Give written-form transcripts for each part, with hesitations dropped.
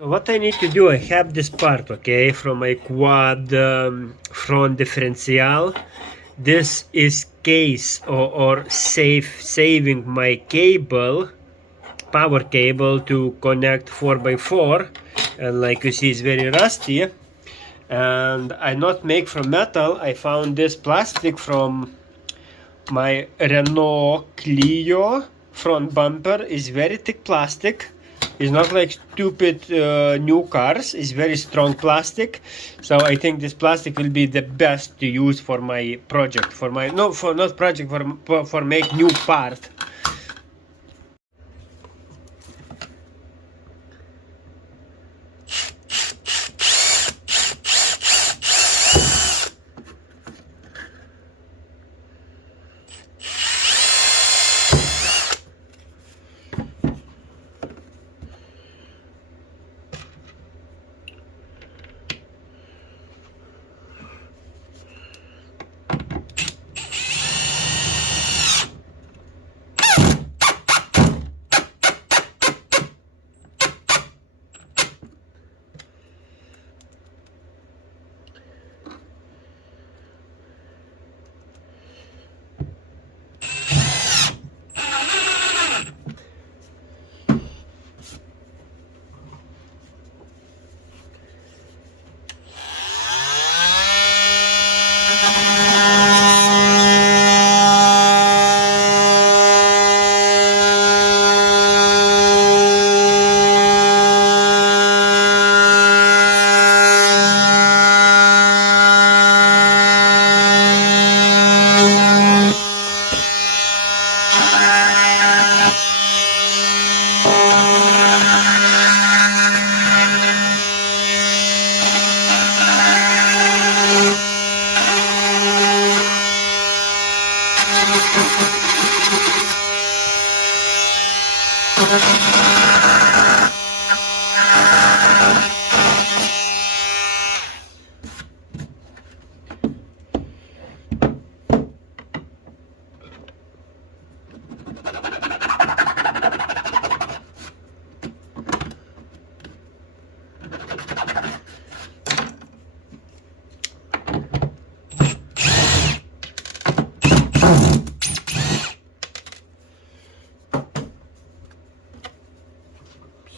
So what I need to do, I have this part, okay, from my quad front differential. This is case or saving my cable, power cable, to connect 4x4, and like you see it's very rusty, and I not make from metal. I found this plastic from my Renault Clio front bumper. Is very thick plastic. It's not like stupid new cars. It's very strong plastic. So I think this plastic will be the best to use for my project. For my no, for not project, for make new part.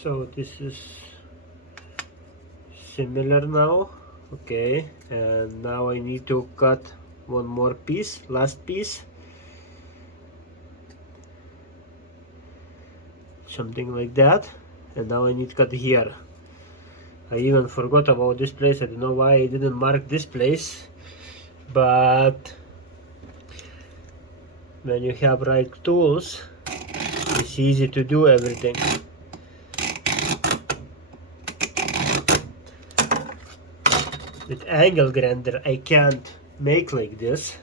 So this is similar now, okay, and now I need to cut one more piece, last piece, something like that, and now I need to cut here. I even forgot about this place. I don't know why I didn't mark this place, but when you have right tools, it's easy to do everything. With angle grinder I can't make like this.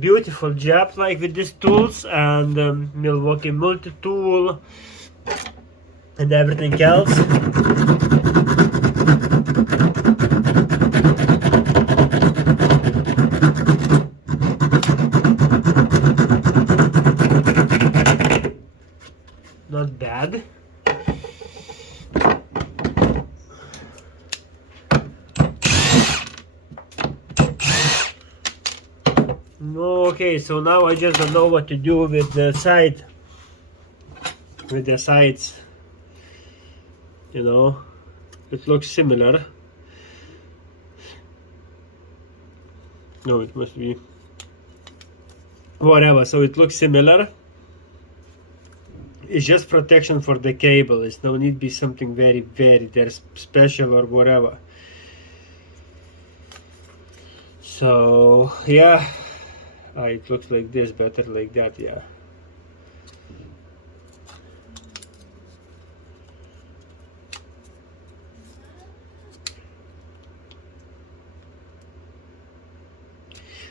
Beautiful job, like with these tools and Milwaukee multi-tool and everything else. Not bad. Okay, so now I just don't know what to do with the side, with the sides. You know, it looks similar. No, it must be whatever. So it looks similar. It's just protection for the cable. It's no need to be something very there's special or whatever. So yeah, it looks like this, better like that, yeah.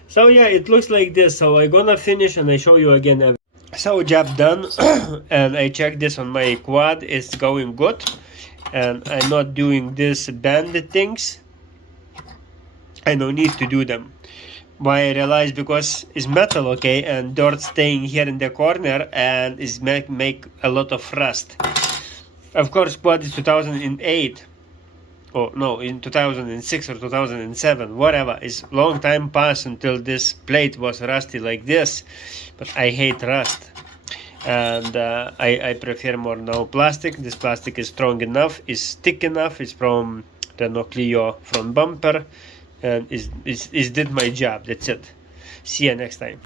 So yeah, it looks like this. So I'm gonna finish and I show you again. So job done. And I checked this on my quad. It's going good, and I'm not doing this banded things. I don't need to do them. Why I realized, because it's metal, okay, and dirt staying here in the corner and is make a lot of rust. Of course, quad is 2008. Oh no, in 2006 or 2007, whatever. It's long time passed until this plate was rusty like this, but I hate rust, and I prefer more now plastic. This plastic is strong enough, is thick enough. It's from Renault Clio front bumper, and it did my job. That's it. See you next time.